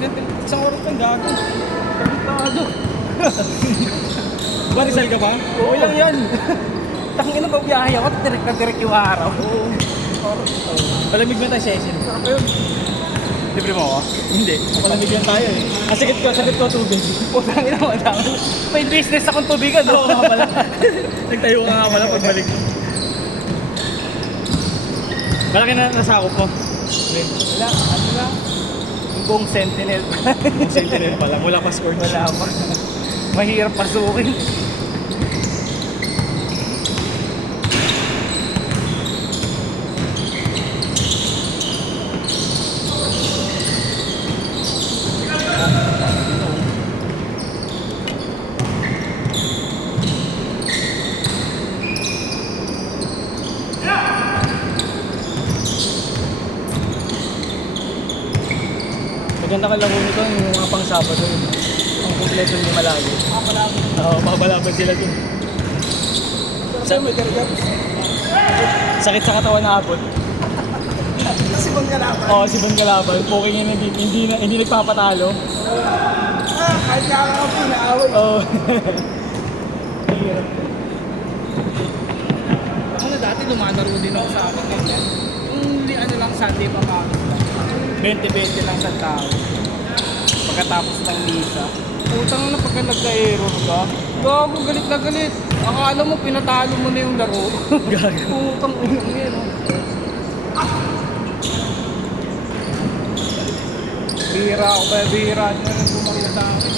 isang oras kang gago. Kapitado. Ba, Rizal ka ba? Oo lang yan. Tangin na ba biyahe ako, direct na direct yung araw. Oo. Palamig na tayo session. Sarap yun. Libre mo ako? Hindi. Palamig lang tayo eh. Sakit ko tubig. Putang ina mo, dami. May business akong tubigan. Oo nga pala. Nagtayo ka nga pala pagbalik mo. Malaki na nasakop mo. Wala, ano lang. Yung buong Sentinel. Yung Sentinel pala. Wala pa score. Wala pa. Mahirap pasukin. Maganda ka laro nito yung mga pang Sabado yun. Ang kumpleto ni Malago. Oo, mabalaban sila dun. Saan may karga? Sakit sa katawan na abot. Kasi bang kalaban? Oo, si Bon Galaban. Poking yun, hindi nagpapatalo. Kahit kaya ka pinaaway. Oo. Ako na dati lumanaro din ako sa akin ganyan. Yung ano lang Sunday pa lang. 20-20 lang sa tao. Pagkatapos ng misa. Putang na pagka nagka-error ka. Gago, galit na galit. Akala mo pinatalo mo na yung laro. Gago. Putang ina mo yan. Bihira ako ba? Bihira nyo rin bumalik sa akin.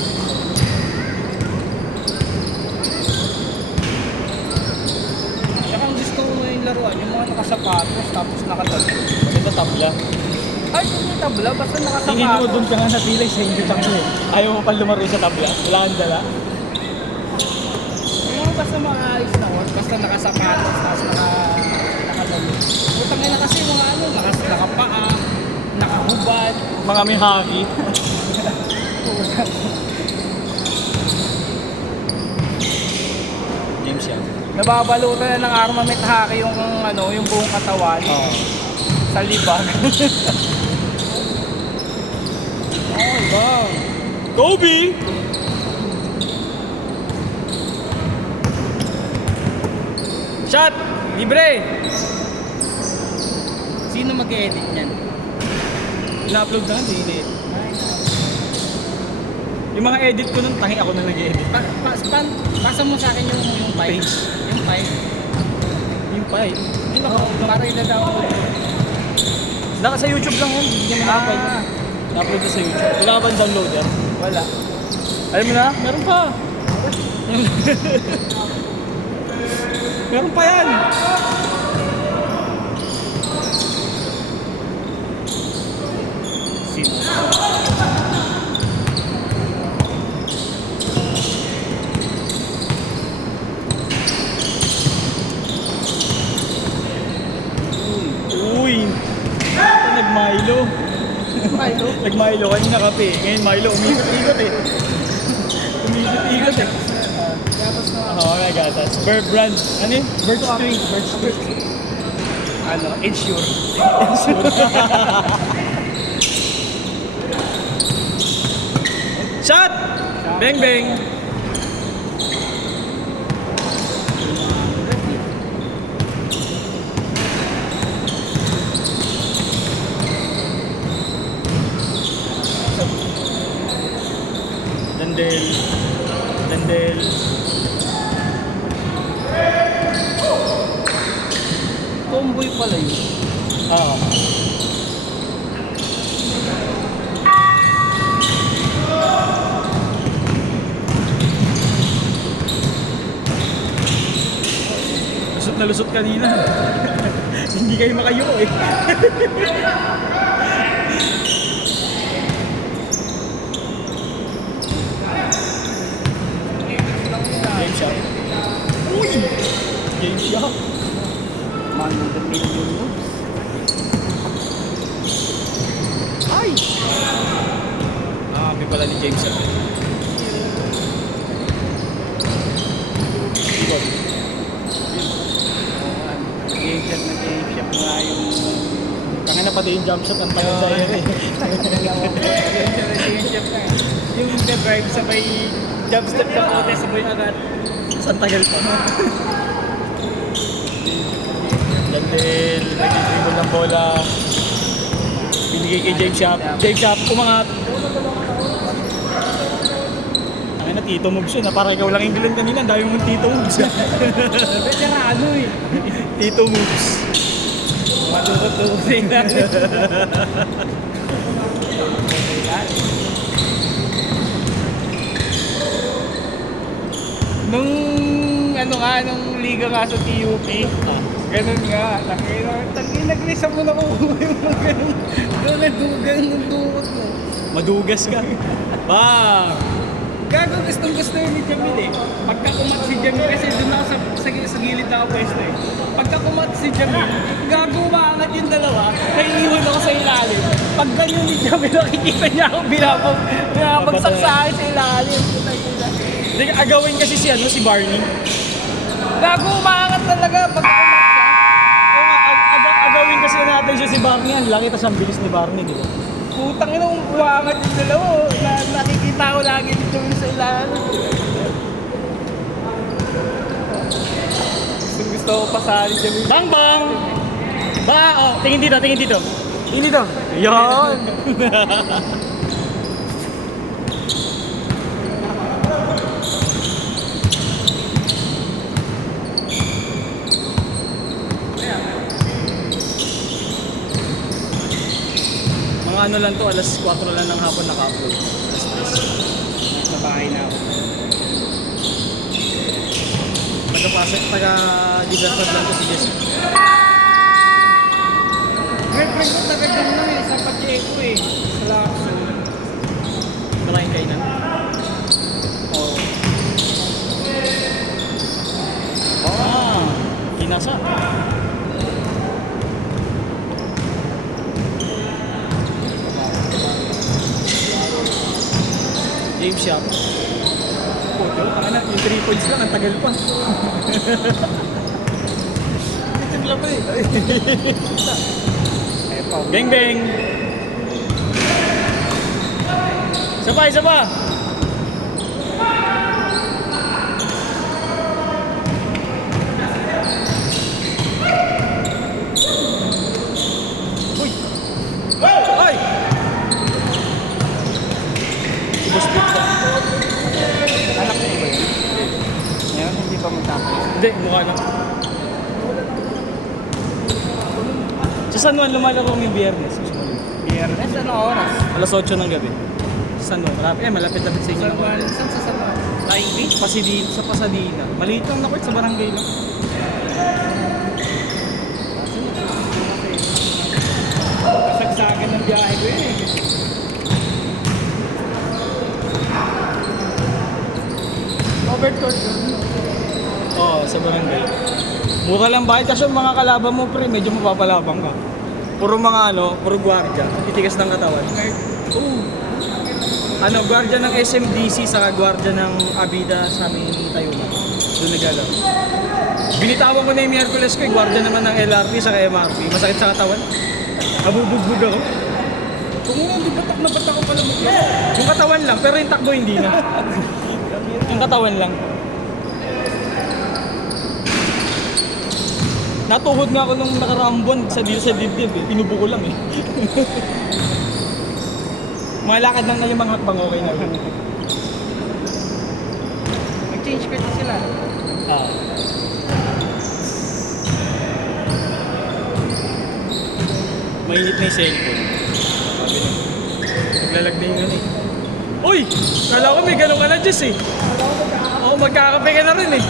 Tsaka ang gusto ko yung laruan, yung mga nakasapatos tapos nakatalo. Maganda tabla. Ay, hindi tabla, basta Tingin mo nakasapatos. doon ka nga napilay sa hindi tabla eh. Ayaw mo pa lumaro sa tabla. Wala kang dala. Yung mga basta maayos na work, basta nakasapatos tapos nakatalo. Utang na kasi mga ano, nakapaa, nakahubad. Mga may hockey. James yan. Nababalutan na ng armament hockey yung ano, yung buong katawan Oo. sa libag. Oh, wow. Kobe! Shot! Libre! Sino mag-edit niyan? Ina-upload na, hindi. Yung mga edit ko nun, tangi ako na nag-edit. Pasa mo sa akin yung file. Page. Yung file. Yung pa eh. Hindi Para ila-download. Naka sa YouTube lang yan. Hindi naman naka-file. Na-upload na sa YouTube. Wala ka bang downloader? Wala. Alam mo na? Meron pa. Meron pa yan. Sino? Uy! Nag-Milo. Milo? Nag-Milo kanina kape. Ngayon Milo, umikot-ikot eh. Umikot-ikot eh. Tapos na Oo, may gatas. Bird brand. Ano yun? Bird string. Bird string. ano, ensure. Shot! Bang bang! Dandel. Dandel. Tomboy pala yun. Oo. Lusot na lusot kanina. Hindi kayo makayuko eh. Game shot. Uy! Game shot. Man of the million moves. Ay! Happy pala ni James yan. Game shot na game shot nga yung Kaya na pati yung jump shot ang tagal sa iyo eh. Yung the drive sabay jump step na kote sabay agad. Saan tagal pa? Landel, nag-dribble ng bola. Binigay kay James Shop. James Shop, umangat. Ang na, Tito Moves yun. Parang ikaw lang yung bilang kanina. Ang dami mong Tito Moves. Veterano eh. Tito Moves. Matutusin na. Nung ano nga, nung liga nga sa TUP, ganun nga, tangin naglisa mo na kung yung mga ganun, nadugan ng duwot mo. Madugas ka. Bang! Gago, gusto yun ni Jamil eh. Pagka kumat si Jamil, kasi doon ako sa gilid na pwesto eh. Pagka kumat si Jamil, gago maangat yung dalawa, naiiwan ako sa ilalim. Pag ganyan ni Jamil, nakikita niya ako binabagsak sa akin sa ilalim. Hindi, agawin kasi si Barney. Gago, umaangat talaga pag kumat siya. Agawin kasi natin siya si Barney. Ang laki, tas ang bilis ni Barney, di ba? Putang ina, umaangat yung dalawa. Nakikita ko lagi dito sa ilalim. Gusto ko pasali dyan. Bang bang! Ba, oh, tingin dito. Ini dong. Yan! Mga ano lang to, alas 4 lang ng hapon naka-upload. Alas 3. Sa bahay na ako. Taga-pasok, taga-digasod lang to si Jesse. Girlfriend ko taga-dyan lang eh. Sa Pacheco eh. Sa Lacson. Malaking kainan. Oo. Ah, kinasa. James Shop. Puto, yung 3 points lang, ang tagal pa. Tigla pa eh. Bang bang! Isa pa! Uy! Ay! Subos pa. Anak ko ba yun? Ngayon hindi pa magtatay. Hindi, mukha lang. Sa San Juan, lumalaro kami biyernes. Biyernes, ano oras? Alas 8 ng gabi. Sa San Juan, malapit-lapit sa inyo San ng Juan, saan sa San Juan? Pasadena, sa Pasadena. Maliit lang na court sa barangay lang. Kasagsagan ng biyahe ko eh. Overcourt yun. Oo, sa barangay. Mura lang bakit kasi yung mga kalaban mo pre, medyo mapapalabang ka. Puro mga puro gwardiya, titigas ng katawan. Oo. Gwardiya ng SMDC sa gwardiya ng Abida sa aming Tayuma. Doon naglalaro. Binitawan ko na yung Miyerkules ko, gwardiya naman ng LRT sa MRT. Masakit sa katawan. Nabubugbog ako. Kung una, hindi batak na batak ko pala mo. Yung katawan lang, pero yung takbo hindi na. Yung katawan lang. Natuhod nga ako nung nakaraang buwan sa dibdib eh. Pinubo ko lang eh. Malakad lang na yung mga hakbang okay na. Nag-change pa sila. Ah. Mainit na yung cellphone. Sabi na. Naglalag na yung ano eh. Uy! Kala ko may ganun ka na Diyos eh. Oo, magkakape ka na rin eh.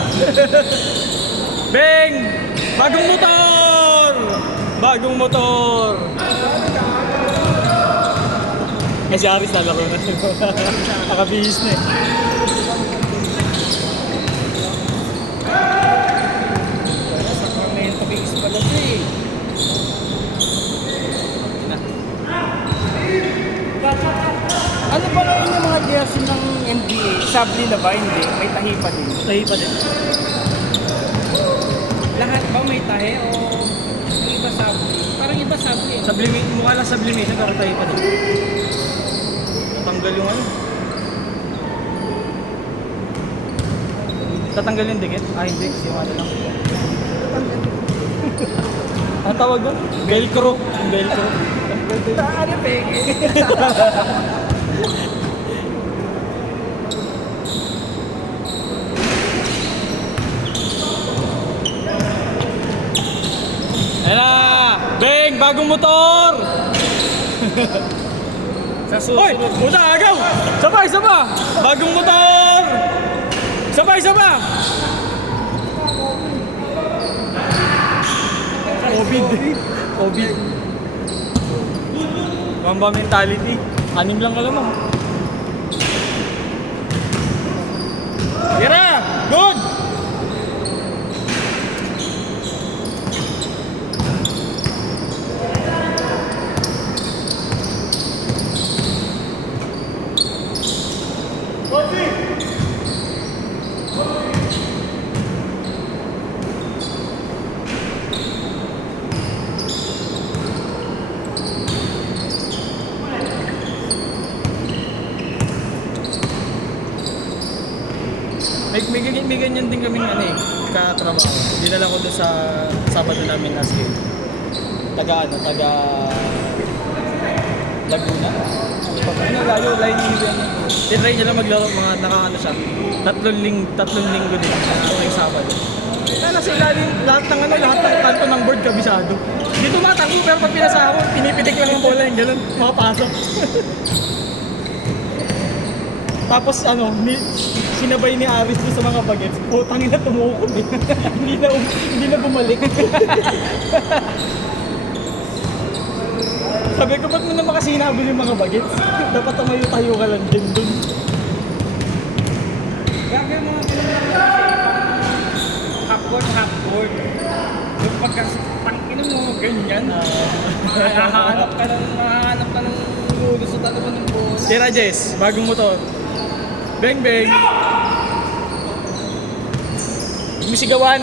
Beng! Bagong motor! Bagong motor! Eh si Aris nalaro na. Nakabihis na eh. Sacramento Kings pala ito eh. Ano ba ngayon yung mga jersey ng NBA? Sabli na ba? Hindi. May tahi pa din. Tahi pa din. Lahat ba may tahi o iba sabli? Parang iba sabli eh. Sublimation, mukha lang sublimation pero tayo pa din. Tatanggal yung ano. Tatanggal yung dikit? Ah, hindi. Yung ano lang. Ang tawag doon? Velcro. Yung Velcro. Ano, peke? Ayan na! Beng! Bagong motor! Sa Hoy! susunod. Puta, agaw! Sabay, saba! Bagong motor! Sabay, saba! COVID. COVID. Mamba mentality. 6 lang ka lamang. Tira! Good! May ganyan din kaming ano eh, katrabaho. Dinala ko doon sa Sabado namin na skill. Taga Laguna. Ano layo, line ni Vivian. Tinry niya lang maglaro mga nakaano siya. Tatlong linggo din sa Sabado. Kaya nasa ilalim, lahat ng kanto ng board kabisado. Dito matango pero pag pinasa ako, pinipitik lang ang bola yung gano'n, makapasok. Tapos sinabay ni Aris doon sa mga bagets. Putang ina, tumukod eh. hindi na bumalik. Sabi ko, ba't mo naman kasi hinabol yung mga bagets? Dapat tumayo-tayo ka lang din doon. Grabe yung mga half-board. Yung pagkastangin mo, ganyan. Hahanap ka ng gulo sa tatapan ng bola. Tira Jess, bagong motor. Beng beng. Misigawan.